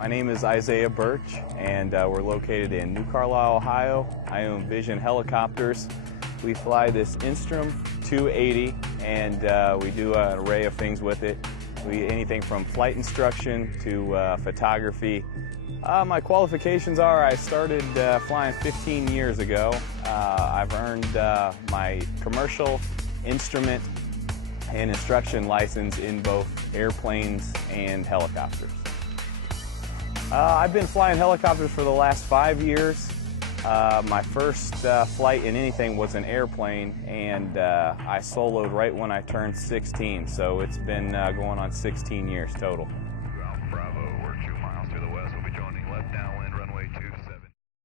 My name is Isaiah Burch, and we're located in New Carlisle, Ohio. I own Vision Helicopters. We fly this Instrum 280, and we do an array of things with it. Anything from flight instruction to photography. My qualifications are I started flying 15 years ago. I've earned my commercial instrument and instruction license in both airplanes and helicopters. I've been flying helicopters for the last 5 years. My first flight in anything was an airplane, and I soloed right when I turned 16, so it's been going on 16 years total.